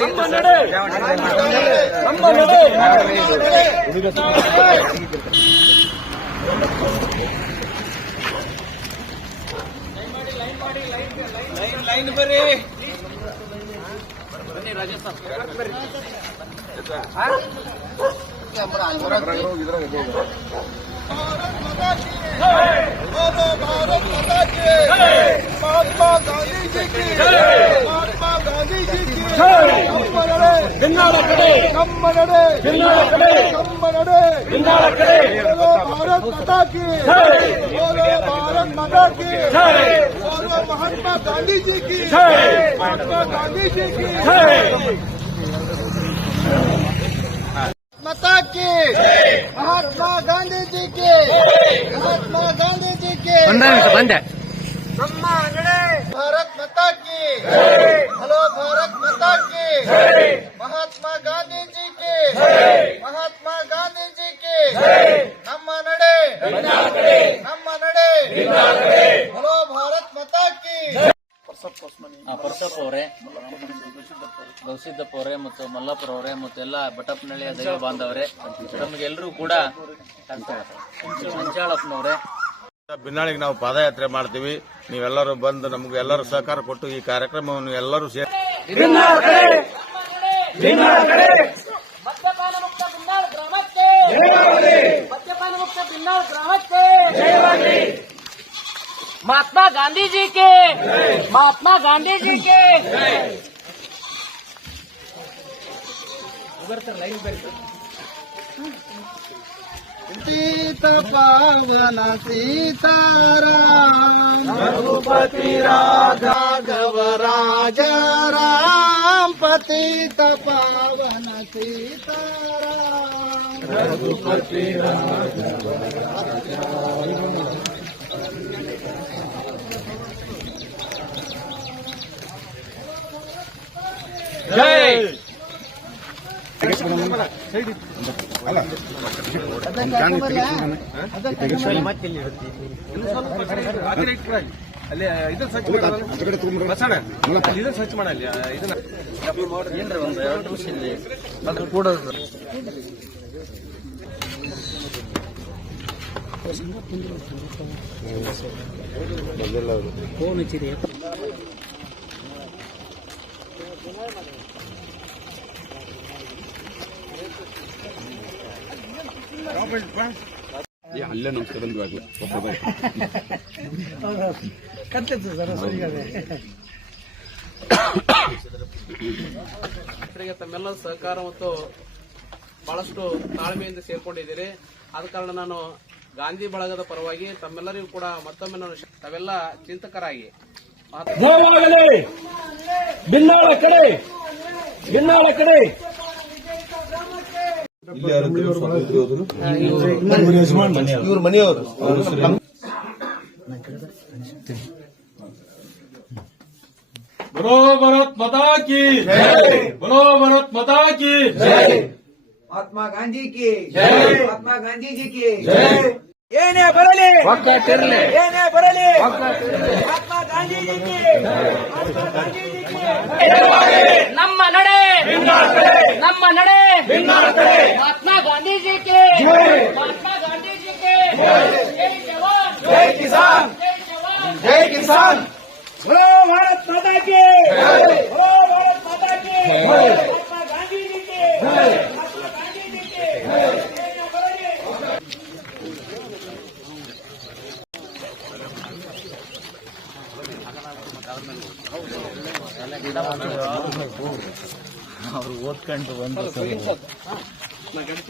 ನಮ್ಮ ನಡೆ ನಮ್ಮ ನಡೆ ಲೈನ್ ಬರ್ರಿ महात्मा गांधी जी की महात्मा गांधी जी की ಬಿನ್ನಾಳ ಕಡೆ ನಮ್ಮ ನಡೆ ಬಿನ್ನಾಳ ಕಡೆ ನಮ್ಮ ನಡೆ ಬಿನ್ನಾಳ ಕಡೆ बोलो भारत माता की जय। बोलो भारत माता की जय। बोलो महात्मा गांधी जी की जय। महात्मा गांधी जी की जय। माता की महात्मा गांधी जी की महात्मा गांधी जी की ಬಂದೆ ನಮ್ಮ ನಡೆ ಭಾರತ್ ಮಾತಾ ಕಿ ಹಲೋ ಭಾರತ್ ಮಾತಾ ಕಿ ಮಹಾತ್ಮ ಗಾಂಧೀಜಿ ಕಿ ಮಹಾತ್ಮ ಗಾಂಧೀಜಿ ಕಿ ನಮ್ಮ ನಡೆ. ನಮ್ಮ ನಡೆ. ಹಲೋ ಭಾರತ್ ಮಾತಾ ಕಿ ಆ, ಪರಸಪ್ಪ ಅವರೇ. ಗೌಸಿದ್ದಪ್ಪ ಅವರೇ ಮತ್ತು ಮಲ್ಲಪ್ಪರ ಅವರೇ ಮತ್ತು ಎಲ್ಲ ಬಟಪ್ಪನಹಳ್ಳಿಯ ದೈವ ಬಾಂಧವರೇ. ನಮಗೆಲ್ಲರೂ ಕೂಡ ಮಂಚಾಳಪ್ಪನವರೇ ಬಿನ್ನಾಳಿಗೆ ನಾವು ಪಾದಯಾತ್ರೆ ಮಾಡ್ತೀವಿ ನೀವೆಲ್ಲರೂ ಬಂದು ನಮ್ಗೆ ಎಲ್ಲರೂ ಸಹಕಾರ ಕೊಟ್ಟು ಈ ಕಾರ್ಯಕ್ರಮವನ್ನು ಎಲ್ಲರೂ ಸೇರಿ ಬಿನ್ನಾಳ ಕಡೆ ಬಿನ್ನಾಳ ಕಡೆ ಮದ್ಯಪಾನ ಮುಕ್ತ ಬಿನ್ನಾಳ್ ಗ್ರಾಮಕ್ಕೆ ಮದ್ಯಪಾನ ಮುಕ್ತ ಬಿನ್ನಾಳ್ ಗ್ರಾಮಕ್ಕೆ महात्मा गांधी जी के महात्मा गांधी जी के पतित पावन सीताराम रघुपति राधा गवराज राम पतित पावन सीताराम रघुपति राधा जय ಅಲ್ಲಿ ಇದನ್ನ ಸ್ವಚ್ಛ ಬಸಣ್ಣ ಅಲ್ಲಿ ಇದನ್ನ ಸ್ವಚ್ಛ ಮಾಡಲ್ಲಿ ಇದನ್ನ ಏನ್ರಿ ಒಂದು ಎರಡು ನಿಮಿಷ ಇಲ್ಲಿ ಕಡೆಗೆ ತಮ್ಮೆಲ್ಲರ ಸಹಕಾರ ಮತ್ತು ಬಹಳಷ್ಟು ತಾಳ್ಮೆಯಿಂದ ಸೇರ್ಕೊಂಡಿದ್ದೀರಿ. ಆದ ಕಾರಣ ನಾನು ಗಾಂಧಿ ಬಳಗದ ಪರವಾಗಿ ತಮ್ಮೆಲ್ಲರಿಗೂ ಕೂಡ ಮತ್ತೊಮ್ಮೆ ನಾನು ತಾವೆಲ್ಲ ಚಿಂತಕರಾಗಿ. ಮಹಾತ್ಮ ಕಡೆ ಬಿನ್ನಾಳ ಕಡೆ. ಇಲ್ಲಿ ಯಾರಿದ್ರು ಸ್ವತಂತ್ರ ಯೋಧರು ಇವ್ರ ಮನೆಯವರು ಬರೋ ಭರತ್ ಮತಾ ಕಿ ಬರೋ ಭರತ್ ಮತಾ ಕಿ ಮಹಾತ್ಮ ಗಾಂಧಿ ಕಿ ಮಹಾತ್ಮ ಗಾಂಧೀಜಿ ಕಿ ಏನೇ ಬರಲಿ ಏನೇ ಬರಲಿ ಮಹಾತ್ಮ ಗಾಂಧೀಜಿ ಕಿ ಮಹಾತ್ಮ ಗಾಂಧೀಜಿ ನಮ್ಮ ನಡೆ ನಮ್ಮ ನಡೆ महात्मा गांधी जी के महात्मा गांधी जी के जय जवान ಜೈ ಕಿಸಾನ್ जय जवान ಜೈ ಕಿಸಾನ್ बोलो भारत माता की बोलो भारत माता की महात्मा गांधी जी के ಅವ್ರು ಓದ್ಕೊಂಡು ಬಂದು ಭದ್ರಾತ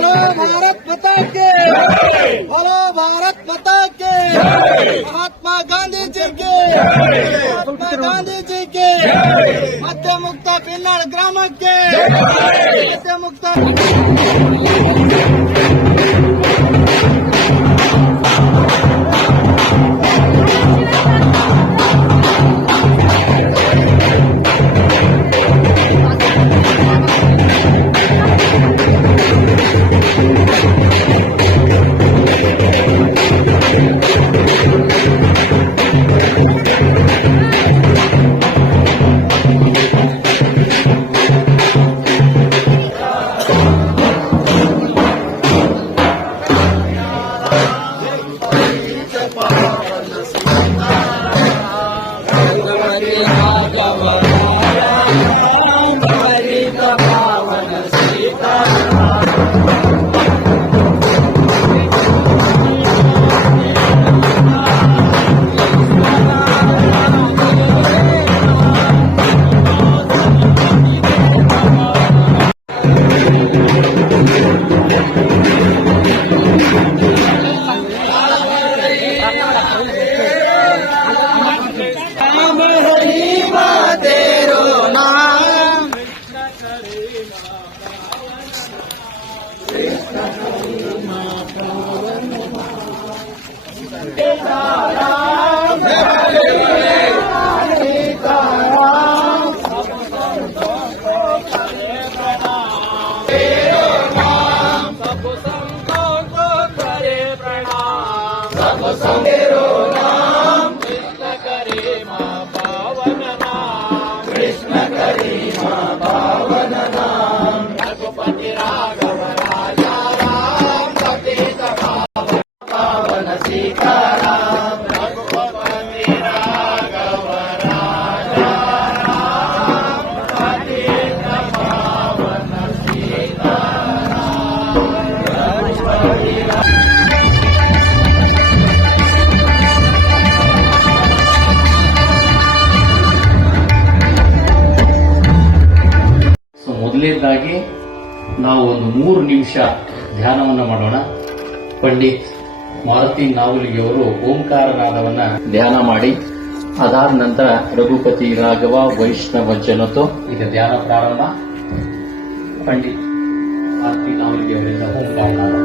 बोलो भारत माता के। बोलो भारत माता के। महात्मा गांधी जी के महात्मा गांधी जी के। मध्य मुक्त कन्नड़ ग्राम के। मध्य मुक्त Sangue ಮೊದಲನೇದಾಗಿ ನಾವು ಒಂದು ಮೂರು ನಿಮಿಷ ಧ್ಯಾನವನ್ನ ಮಾಡೋಣ. ಪಂಡಿತ್ ಮಾರುತಿ ನಾವಲಿಗೆ ಅವರು ಓಂಕಾರನಾದವನ್ನ ಧ್ಯಾನ ಮಾಡಿ. ಅದಾದ ನಂತರ ರಘುಪತಿ ರಾಘವ ವೈಷ್ಣವ ಜನತೋ ಈಗ ಧ್ಯಾನ ಪ್ರಾರಂಭ. ಪಂಡಿತ್ ಮಾರುತಿ ನಾವಲಿಗೆ ಅವರಿಂದ ಓಂಕಾರನಾದ